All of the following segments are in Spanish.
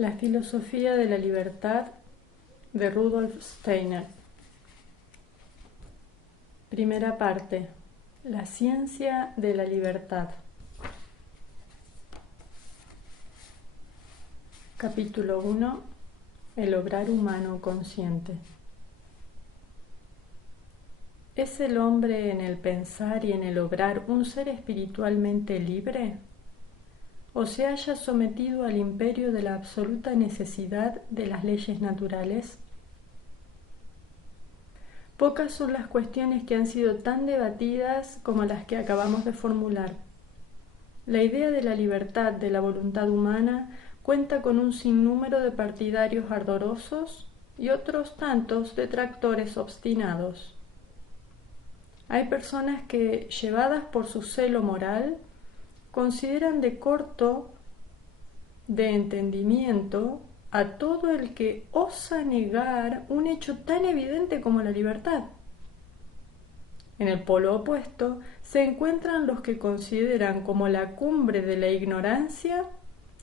La filosofía de la libertad de Rudolf Steiner. Primera parte. La ciencia de la libertad. Capítulo 1. El obrar humano consciente. ¿Es el hombre en el pensar y en el obrar un ser espiritualmente libre? ¿O se halla sometido al imperio de la absoluta necesidad de las leyes naturales? Pocas son las cuestiones que han sido tan debatidas como las que acabamos de formular. La idea de la libertad de la voluntad humana cuenta con un sinnúmero de partidarios ardorosos y otros tantos detractores obstinados. Hay personas que, llevadas por su celo moral, consideran de corto de entendimiento a todo el que osa negar un hecho tan evidente como la libertad. En el polo opuesto se encuentran los que consideran como la cumbre de la ignorancia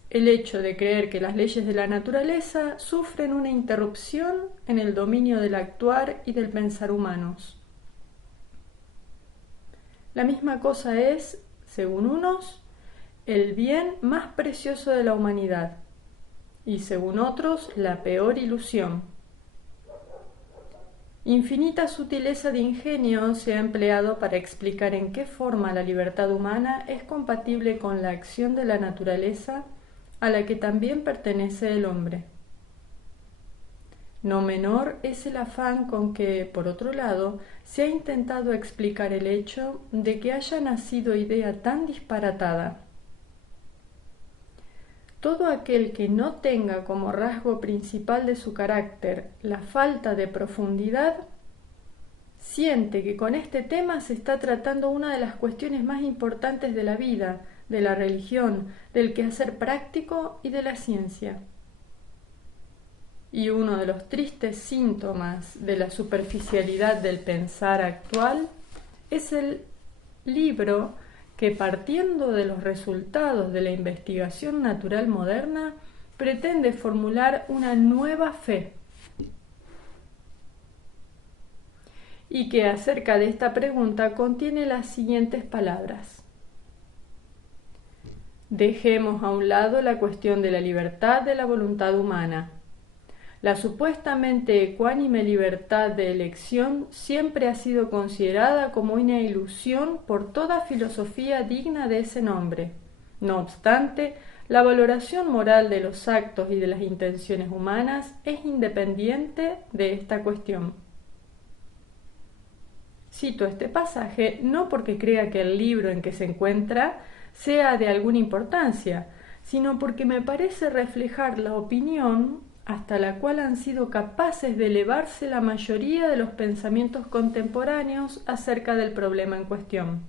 el hecho de creer que las leyes de la naturaleza sufren una interrupción en el dominio del actuar y del pensar humanos. La misma cosa es, según unos, el bien más precioso de la humanidad y, según otros, la peor ilusión. Infinita sutileza de ingenio se ha empleado para explicar en qué forma la libertad humana es compatible con la acción de la naturaleza a la que también pertenece el hombre. No menor es el afán con que, por otro lado, se ha intentado explicar el hecho de que haya nacido idea tan disparatada. Todo aquel que no tenga como rasgo principal de su carácter la falta de profundidad, siente que con este tema se está tratando una de las cuestiones más importantes de la vida, de la religión, del quehacer práctico y de la ciencia. Y uno de los tristes síntomas de la superficialidad del pensar actual es el libro que, partiendo de los resultados de la investigación natural moderna, pretende formular una nueva fe, y que acerca de esta pregunta contiene las siguientes palabras: dejemos a un lado la cuestión de la libertad de la voluntad humana. La supuestamente ecuánime libertad de elección siempre ha sido considerada como una ilusión por toda filosofía digna de ese nombre. No obstante, la valoración moral de los actos y de las intenciones humanas es independiente de esta cuestión. Cito este pasaje no porque crea que el libro en que se encuentra sea de alguna importancia, sino porque me parece reflejar la opinión hasta la cual han sido capaces de elevarse la mayoría de los pensamientos contemporáneos acerca del problema en cuestión.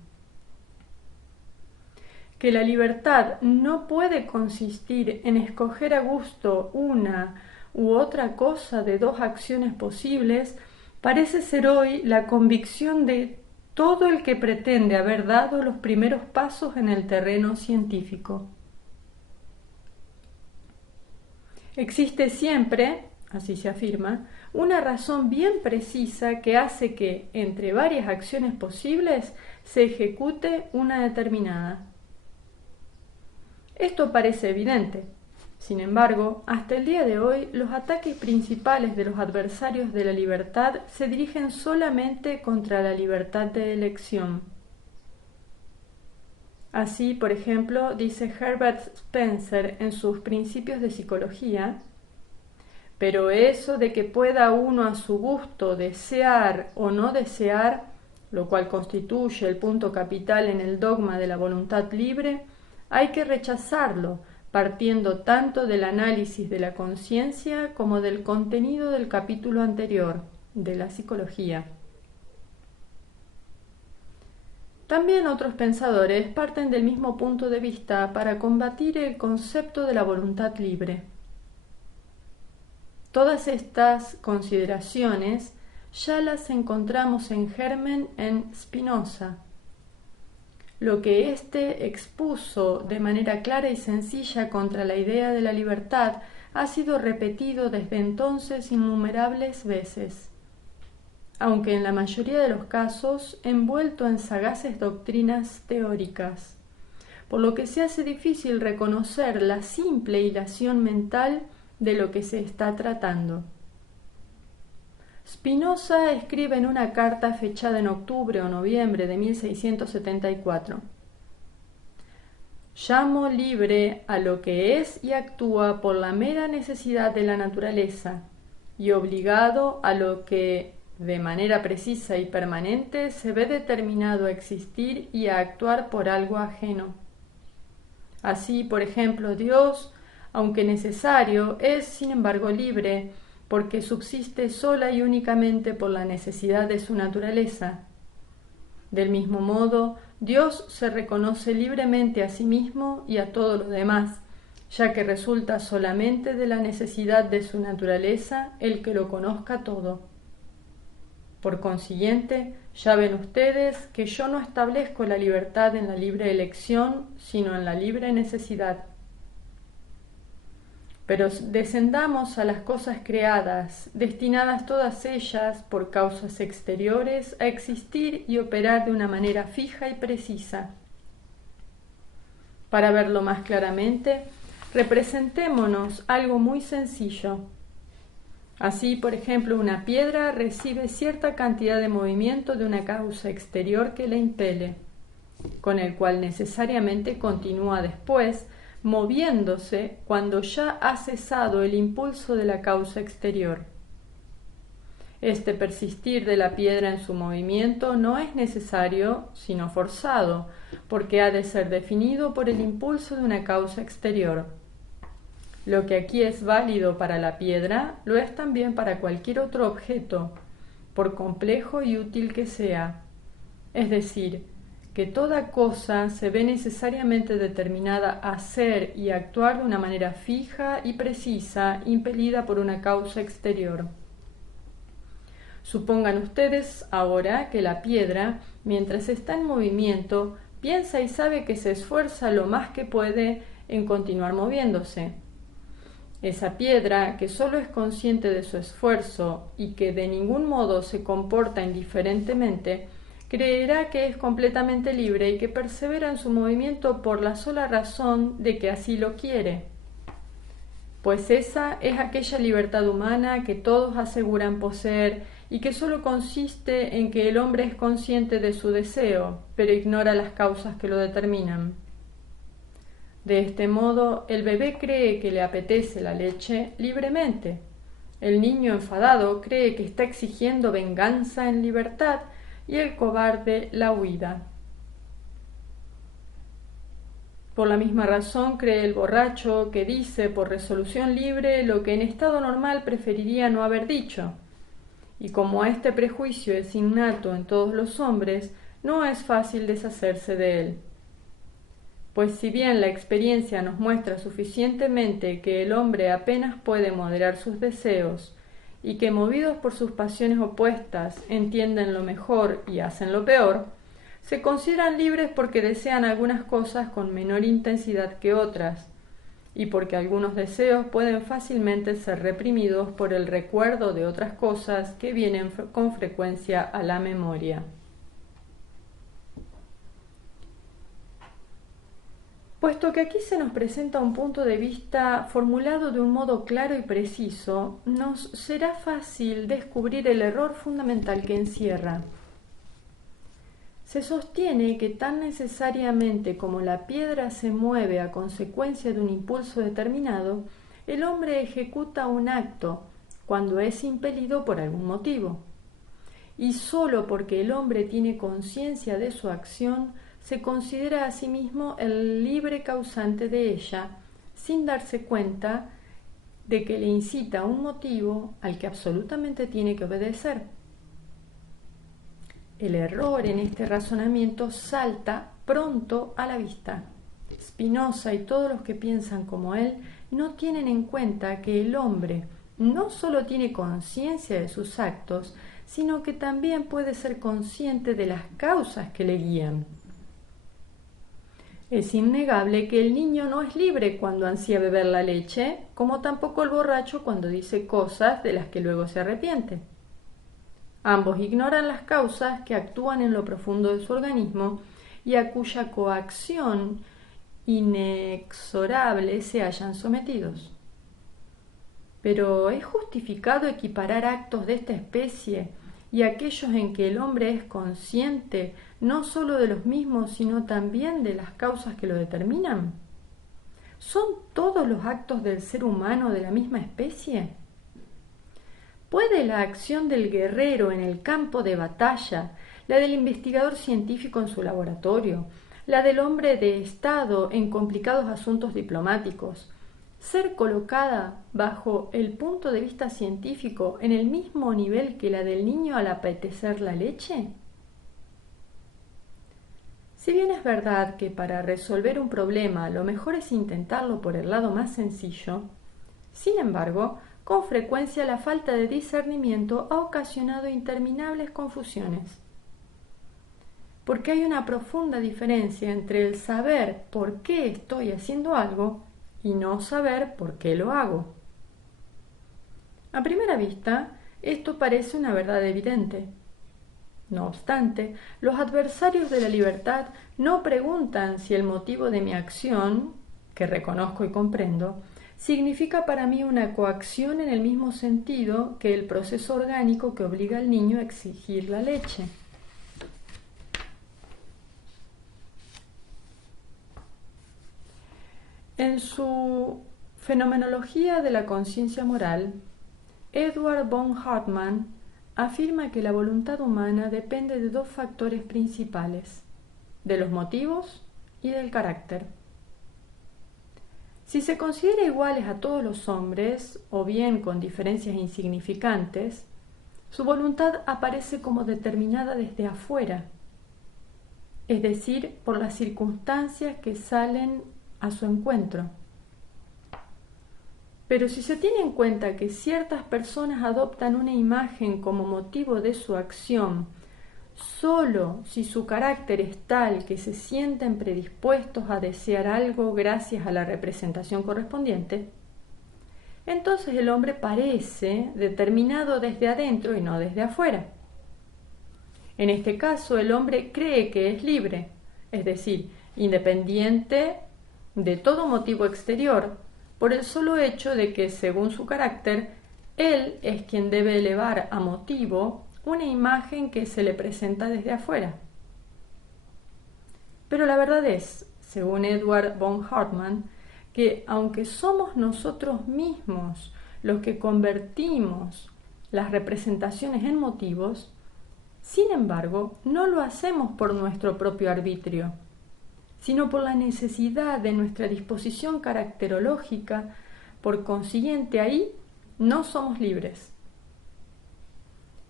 Que la libertad no puede consistir en escoger a gusto una u otra cosa de dos acciones posibles parece ser hoy la convicción de todo el que pretende haber dado los primeros pasos en el terreno científico. Existe siempre, así se afirma, una razón bien precisa que hace que, entre varias acciones posibles, se ejecute una determinada. Esto parece evidente. Sin embargo, hasta el día de hoy, los ataques principales de los adversarios de la libertad se dirigen solamente contra la libertad de elección. Así, por ejemplo, dice Herbert Spencer en sus Principios de Psicología: pero eso de que pueda uno a su gusto desear o no desear, lo cual constituye el punto capital en el dogma de la voluntad libre, hay que rechazarlo, partiendo tanto del análisis de la conciencia como del contenido del capítulo anterior, de la psicología. También otros pensadores parten del mismo punto de vista para combatir el concepto de la voluntad libre. Todas estas consideraciones ya las encontramos en germen en Spinoza. Lo que éste expuso de manera clara y sencilla contra la idea de la libertad ha sido repetido desde entonces innumerables veces, aunque en la mayoría de los casos envuelto en sagaces doctrinas teóricas, por lo que se hace difícil reconocer la simple hilación mental de lo que se está tratando. Spinoza escribe en una carta fechada en octubre o noviembre de 1674: «Llamo libre a lo que es y actúa por la mera necesidad de la naturaleza, y obligado a lo que, de manera precisa y permanente, se ve determinado a existir y a actuar por algo ajeno. Así, por ejemplo, Dios, aunque necesario, es sin embargo libre, porque subsiste sola y únicamente por la necesidad de su naturaleza. Del mismo modo, Dios se reconoce libremente a sí mismo y a todo lo demás, ya que resulta solamente de la necesidad de su naturaleza el que lo conozca todo. Por consiguiente, ya ven ustedes que yo no establezco la libertad en la libre elección, sino en la libre necesidad. Pero descendamos a las cosas creadas, destinadas todas ellas, por causas exteriores, a existir y operar de una manera fija y precisa. Para verlo más claramente, representémonos algo muy sencillo. Así, por ejemplo, una piedra recibe cierta cantidad de movimiento de una causa exterior que la impele, con el cual necesariamente continúa después, moviéndose cuando ya ha cesado el impulso de la causa exterior. Este persistir de la piedra en su movimiento no es necesario, sino forzado, porque ha de ser definido por el impulso de una causa exterior. Lo que aquí es válido para la piedra, lo es también para cualquier otro objeto, por complejo y útil que sea. Es decir, que toda cosa se ve necesariamente determinada a ser y actuar de una manera fija y precisa, impelida por una causa exterior. Supongan ustedes ahora que la piedra, mientras está en movimiento, piensa y sabe que se esfuerza lo más que puede en continuar moviéndose. Esa piedra, que solo es consciente de su esfuerzo y que de ningún modo se comporta indiferentemente, creerá que es completamente libre y que persevera en su movimiento por la sola razón de que así lo quiere. Pues esa es aquella libertad humana que todos aseguran poseer y que solo consiste en que el hombre es consciente de su deseo, pero ignora las causas que lo determinan. De este modo, el bebé cree que le apetece la leche libremente. El niño enfadado cree que está exigiendo venganza en libertad y el cobarde la huida. Por la misma razón cree el borracho que dice por resolución libre lo que en estado normal preferiría no haber dicho. Y como este prejuicio es innato en todos los hombres, no es fácil deshacerse de él. Pues si bien la experiencia nos muestra suficientemente que el hombre apenas puede moderar sus deseos y que movidos por sus pasiones opuestas entienden lo mejor y hacen lo peor, se consideran libres porque desean algunas cosas con menor intensidad que otras y porque algunos deseos pueden fácilmente ser reprimidos por el recuerdo de otras cosas que vienen con frecuencia a la memoria. Puesto que aquí se nos presenta un punto de vista formulado de un modo claro y preciso, nos será fácil descubrir el error fundamental que encierra. Se sostiene que tan necesariamente como la piedra se mueve a consecuencia de un impulso determinado, el hombre ejecuta un acto cuando es impelido por algún motivo. Y sólo porque el hombre tiene conciencia de su acción, se considera a sí mismo el libre causante de ella, sin darse cuenta de que le incita un motivo al que absolutamente tiene que obedecer. El error en este razonamiento salta pronto a la vista. Spinoza y todos los que piensan como él no tienen en cuenta que el hombre no solo tiene conciencia de sus actos, sino que también puede ser consciente de las causas que le guían. Es innegable que el niño no es libre cuando ansía beber la leche, como tampoco el borracho cuando dice cosas de las que luego se arrepiente. Ambos ignoran las causas que actúan en lo profundo de su organismo y a cuya coacción inexorable se hallan sometidos. Pero ¿es justificado equiparar actos de esta especie y aquellos en que el hombre es consciente no sólo de los mismos, sino también de las causas que lo determinan? ¿Son todos los actos del ser humano de la misma especie? ¿Puede la acción del guerrero en el campo de batalla, la del investigador científico en su laboratorio, la del hombre de Estado en complicados asuntos diplomáticos, ser colocada bajo el punto de vista científico en el mismo nivel que la del niño al apetecer la leche? Si bien es verdad que para resolver un problema lo mejor es intentarlo por el lado más sencillo, sin embargo, con frecuencia la falta de discernimiento ha ocasionado interminables confusiones. Porque hay una profunda diferencia entre el saber por qué estoy haciendo algo y no saber por qué lo hago. A primera vista, esto parece una verdad evidente. No obstante, los adversarios de la libertad no preguntan si el motivo de mi acción, que reconozco y comprendo, significa para mí una coacción en el mismo sentido que el proceso orgánico que obliga al niño a exigir la leche. En su Fenomenología de la conciencia moral, Edward von Hartmann afirma que la voluntad humana depende de dos factores principales, de los motivos y del carácter. Si se considera iguales a todos los hombres, o bien con diferencias insignificantes, su voluntad aparece como determinada desde afuera, es decir, por las circunstancias que salen a su encuentro. Pero si se tiene en cuenta que ciertas personas adoptan una imagen como motivo de su acción, solo si su carácter es tal que se sienten predispuestos a desear algo gracias a la representación correspondiente, entonces el hombre parece determinado desde adentro y no desde afuera. En este caso, el hombre cree que es libre, es decir, independiente de todo motivo exterior, por el solo hecho de que, según su carácter, él es quien debe elevar a motivo una imagen que se le presenta desde afuera. Pero la verdad es, según Edward von Hartmann, que aunque somos nosotros mismos los que convertimos las representaciones en motivos, sin embargo, no lo hacemos por nuestro propio arbitrio, sino por la necesidad de nuestra disposición caracterológica. Por consiguiente, ahí no somos libres.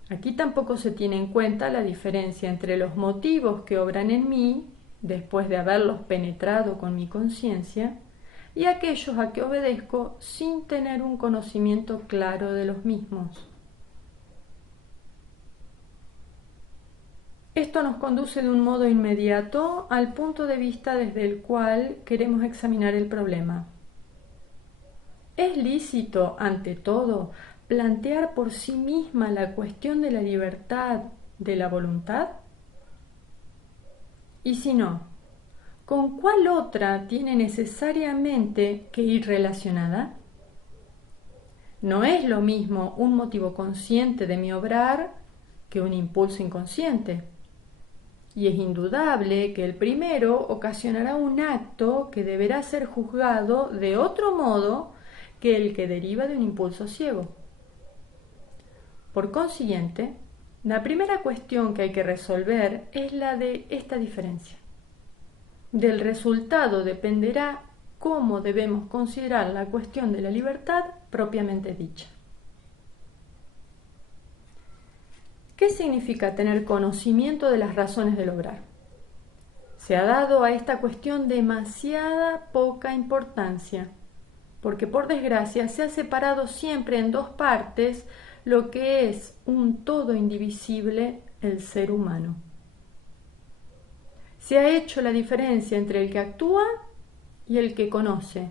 Aquí tampoco se tiene en cuenta la diferencia entre los motivos que obran en mí, después de haberlos penetrado con mi conciencia, y aquellos a que obedezco sin tener un conocimiento claro de los mismos. Esto nos conduce de un modo inmediato al punto de vista desde el cual queremos examinar el problema. ¿Es lícito, ante todo, plantear por sí misma la cuestión de la libertad de la voluntad? Y si no, ¿con cuál otra tiene necesariamente que ir relacionada? No es lo mismo un motivo consciente de mi obrar que un impulso inconsciente. Y es indudable que el primero ocasionará un acto que deberá ser juzgado de otro modo que el que deriva de un impulso ciego. Por consiguiente, la primera cuestión que hay que resolver es la de esta diferencia. Del resultado dependerá cómo debemos considerar la cuestión de la libertad propiamente dicha. ¿Qué significa tener conocimiento de las razones del obrar? Se ha dado a esta cuestión demasiada poca importancia, porque por desgracia se ha separado siempre en dos partes lo que es un todo indivisible, el ser humano. Se ha hecho la diferencia entre el que actúa y el que conoce,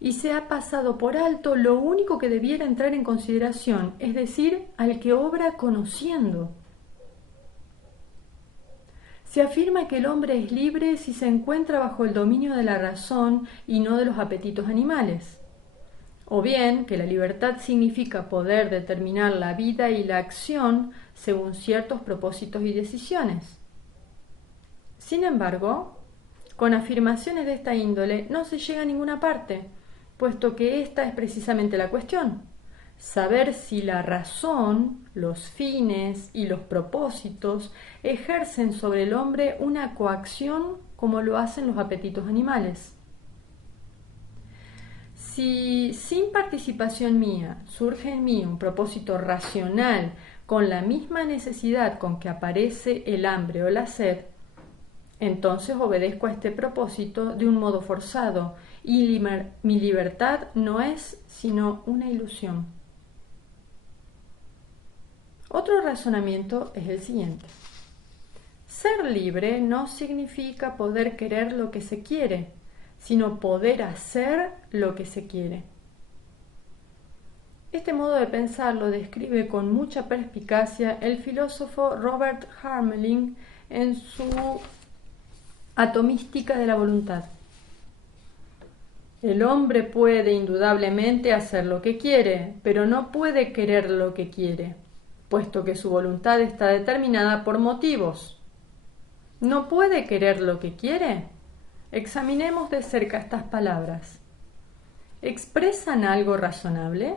y se ha pasado por alto lo único que debiera entrar en consideración, es decir, al que obra conociendo. Se afirma que el hombre es libre si se encuentra bajo el dominio de la razón y no de los apetitos animales, o bien que la libertad significa poder determinar la vida y la acción según ciertos propósitos y decisiones. Sin embargo, con afirmaciones de esta índole no se llega a ninguna parte, puesto que esta es precisamente la cuestión: saber si la razón, los fines y los propósitos ejercen sobre el hombre una coacción como lo hacen los apetitos animales. Si sin participación mía surge en mí un propósito racional con la misma necesidad con que aparece el hambre o la sed, entonces obedezco a este propósito de un modo forzado y mi libertad no es sino una ilusión. Otro razonamiento es el siguiente: ser libre no significa poder querer lo que se quiere, sino poder hacer lo que se quiere. Este modo de pensar lo describe con mucha perspicacia el filósofo Robert Harmelin en su Atomística de la voluntad. El hombre puede indudablemente hacer lo que quiere, pero no puede querer lo que quiere, puesto que su voluntad está determinada por motivos. ¿No puede querer lo que quiere? Examinemos de cerca estas palabras. ¿Expresan algo razonable?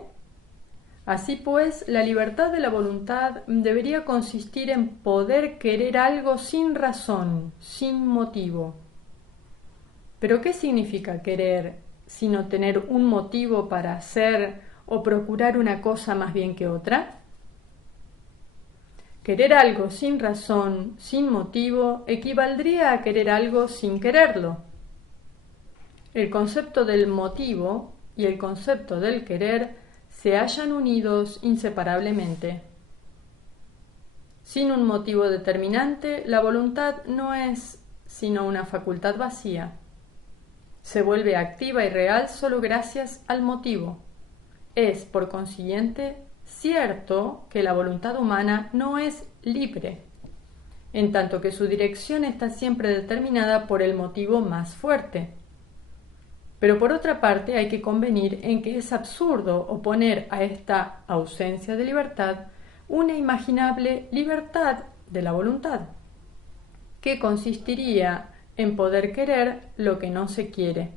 Así pues, la libertad de la voluntad debería consistir en poder querer algo sin razón, sin motivo. ¿Pero qué significa querer, sino tener un motivo para hacer o procurar una cosa más bien que otra? Querer algo sin razón, sin motivo, equivaldría a querer algo sin quererlo. El concepto del motivo y el concepto del querer se hallan unidos inseparablemente. Sin un motivo determinante, la voluntad no es sino una facultad vacía. Se vuelve activa y real solo gracias al motivo. Es, por consiguiente, cierto que la voluntad humana no es libre, en tanto que su dirección está siempre determinada por el motivo más fuerte. Pero por otra parte hay que convenir en que es absurdo oponer a esta ausencia de libertad una imaginable libertad de la voluntad, que consistiría en poder querer lo que no se quiere.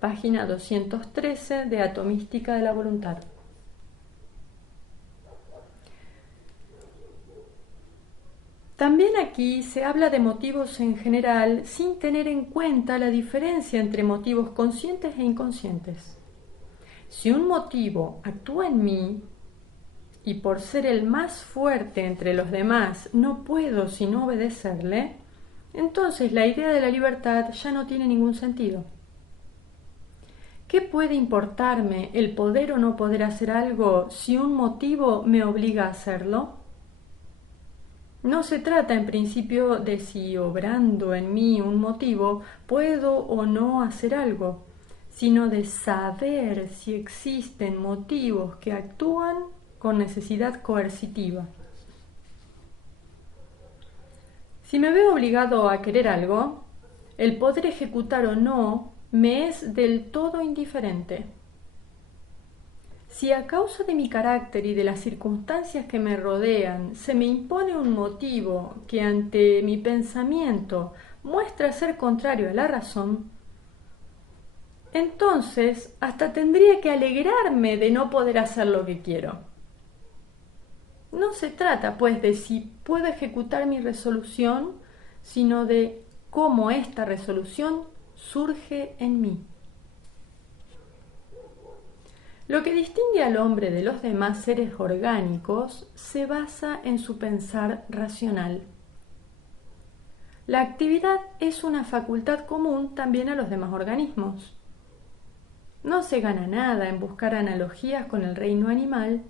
Página 213 de Atomística de la voluntad. También aquí se habla de motivos en general sin tener en cuenta la diferencia entre motivos conscientes e inconscientes. Si un motivo actúa en mí y por ser el más fuerte entre los demás no puedo sino obedecerle, entonces la idea de la libertad ya no tiene ningún sentido. ¿Qué puede importarme el poder o no poder hacer algo si un motivo me obliga a hacerlo? No se trata en principio de si obrando en mí un motivo puedo o no hacer algo, sino de saber si existen motivos que actúan con necesidad coercitiva. Si me veo obligado a querer algo, el poder ejecutar o no me es del todo indiferente. Si a causa de mi carácter y de las circunstancias que me rodean se me impone un motivo que ante mi pensamiento muestra ser contrario a la razón, entonces hasta tendría que alegrarme de no poder hacer lo que quiero. No se trata, pues, de si puedo ejecutar mi resolución, sino de cómo esta resolución surge en mí. Lo que distingue al hombre de los demás seres orgánicos se basa en su pensar racional. La actividad es una facultad común también a los demás organismos. No se gana nada en buscar analogías con el reino animal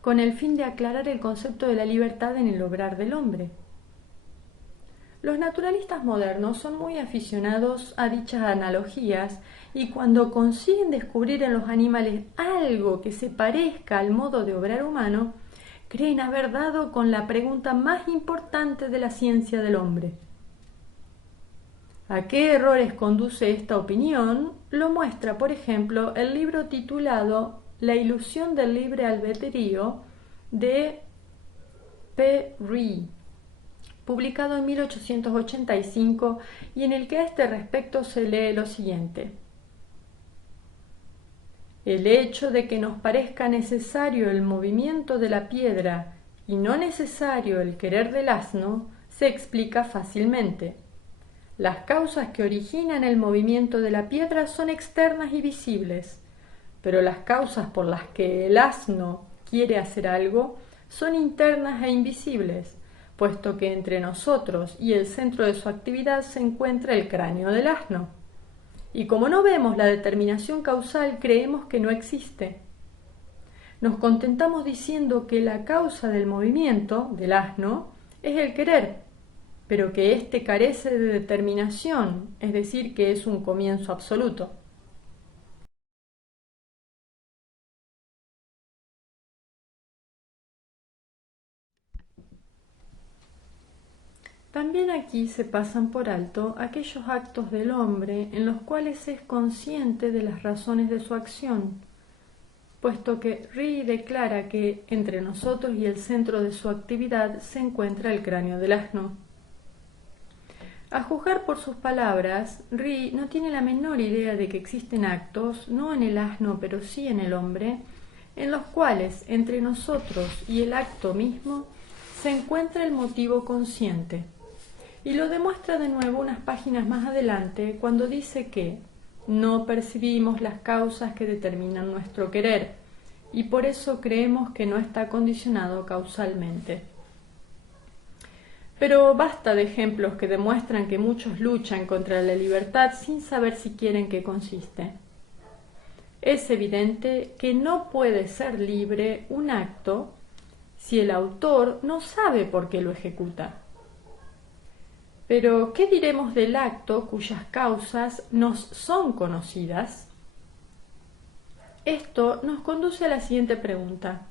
con el fin de aclarar el concepto de la libertad en el obrar del hombre. Los naturalistas modernos son muy aficionados a dichas analogías y cuando consiguen descubrir en los animales algo que se parezca al modo de obrar humano, creen haber dado con la pregunta más importante de la ciencia del hombre. ¿A qué errores conduce esta opinión? Lo muestra, por ejemplo, el libro titulado La ilusión del libre albedrío de P. Ree, publicado en 1885 y en el que a este respecto se lee lo siguiente. El hecho de que nos parezca necesario el movimiento de la piedra y no necesario el querer del asno se explica fácilmente. Las causas que originan el movimiento de la piedra son externas y visibles, pero las causas por las que el asno quiere hacer algo son internas e invisibles, puesto que entre nosotros y el centro de su actividad se encuentra el cráneo del asno. Y como no vemos la determinación causal, creemos que no existe. Nos contentamos diciendo que la causa del movimiento del asno es el querer, pero que éste carece de determinación, es decir, que es un comienzo absoluto. También aquí se pasan por alto aquellos actos del hombre en los cuales es consciente de las razones de su acción, puesto que Ree declara que entre nosotros y el centro de su actividad se encuentra el cráneo del asno. A juzgar por sus palabras, Ree no tiene la menor idea de que existen actos, no en el asno pero sí en el hombre, en los cuales entre nosotros y el acto mismo se encuentra el motivo consciente. Y lo demuestra de nuevo unas páginas más adelante cuando dice que no percibimos las causas que determinan nuestro querer y por eso creemos que no está condicionado causalmente. Pero basta de ejemplos que demuestran que muchos luchan contra la libertad sin saber siquiera en qué consiste. Es evidente que no puede ser libre un acto si el autor no sabe por qué lo ejecuta. Pero, ¿qué diremos del acto cuyas causas nos son conocidas? Esto nos conduce a la siguiente pregunta.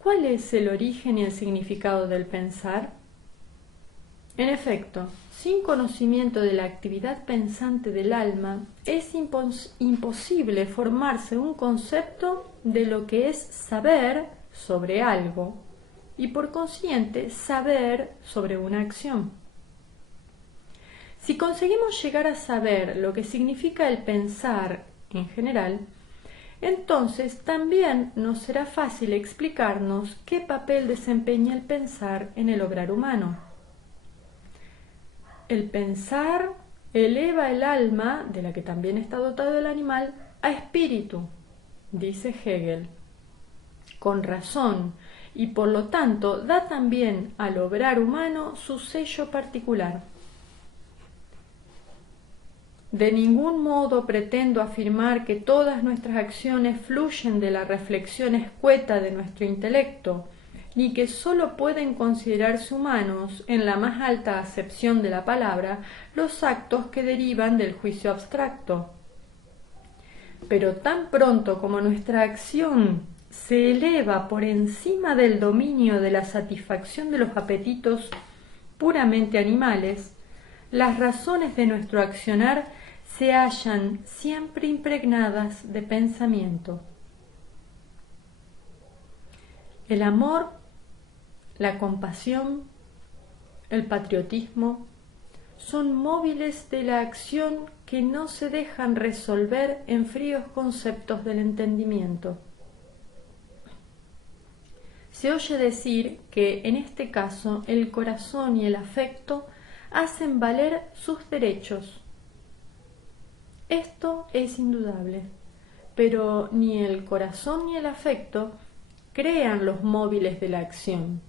¿Cuál es el origen y el significado del pensar? En efecto, sin conocimiento de la actividad pensante del alma, es imposible formarse un concepto de lo que es saber sobre algo y, por consiguiente, saber sobre una acción. Si conseguimos llegar a saber lo que significa el pensar en general, entonces también nos será fácil explicarnos qué papel desempeña el pensar en el obrar humano. El pensar eleva el alma, de la que también está dotado el animal, a espíritu, dice Hegel, con razón, y por lo tanto da también al obrar humano su sello particular. De ningún modo pretendo afirmar que todas nuestras acciones fluyen de la reflexión escueta de nuestro intelecto, ni que sólo pueden considerarse humanos, en la más alta acepción de la palabra, los actos que derivan del juicio abstracto. Pero tan pronto como nuestra acción se eleva por encima del dominio de la satisfacción de los apetitos puramente animales, las razones de nuestro accionar se hallan siempre impregnadas de pensamiento. El amor, la compasión, el patriotismo son móviles de la acción que no se dejan resolver en fríos conceptos del entendimiento. Se oye decir que en este caso el corazón y el afecto hacen valer sus derechos. Esto es indudable, pero ni el corazón ni el afecto crean los móviles de la acción,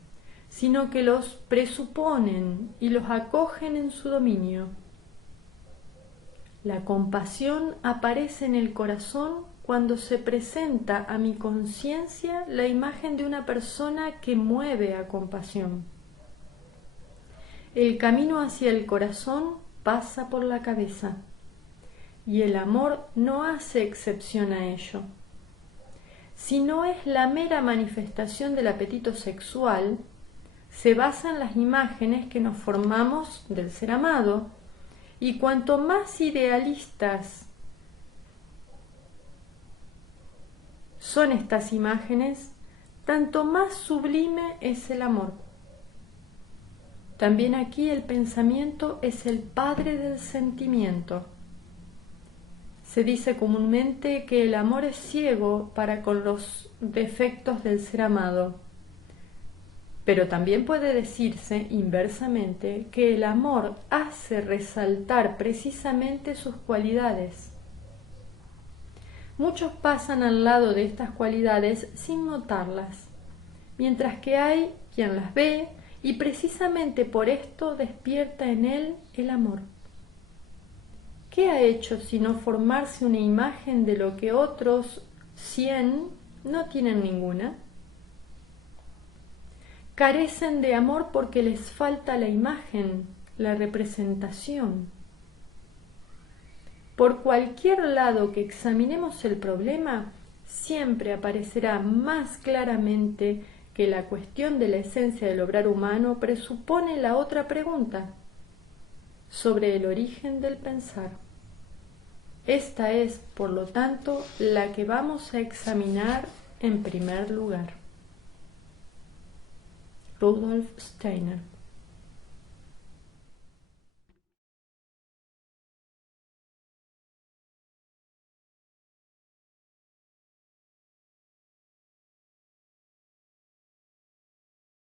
sino que los presuponen y los acogen en su dominio. La compasión aparece en el corazón cuando se presenta a mi conciencia la imagen de una persona que mueve a compasión. el camino hacia el corazón pasa por la cabeza, y el amor no hace excepción a ello. Si no es la mera manifestación del apetito sexual, se basa en las imágenes que nos formamos del ser amado, y cuanto más idealistas son estas imágenes, tanto más sublime es el amor. También aquí el pensamiento es el padre del sentimiento. Se dice comúnmente que el amor es ciego para con los defectos del ser amado, pero también puede decirse inversamente que el amor hace resaltar precisamente sus cualidades. Muchos pasan al lado de estas cualidades sin notarlas, mientras que hay quien las ve y precisamente por esto despierta en él el amor. ¿Qué ha hecho sino formarse una imagen de lo que otros 100 no tienen ninguna? Carecen de amor porque les falta la imagen, la representación. Por cualquier lado que examinemos el problema, siempre aparecerá más claramente que la cuestión de la esencia del obrar humano presupone la otra pregunta, sobre el origen del pensar. Esta es, por lo tanto, la que vamos a examinar en primer lugar. Rudolf Steiner.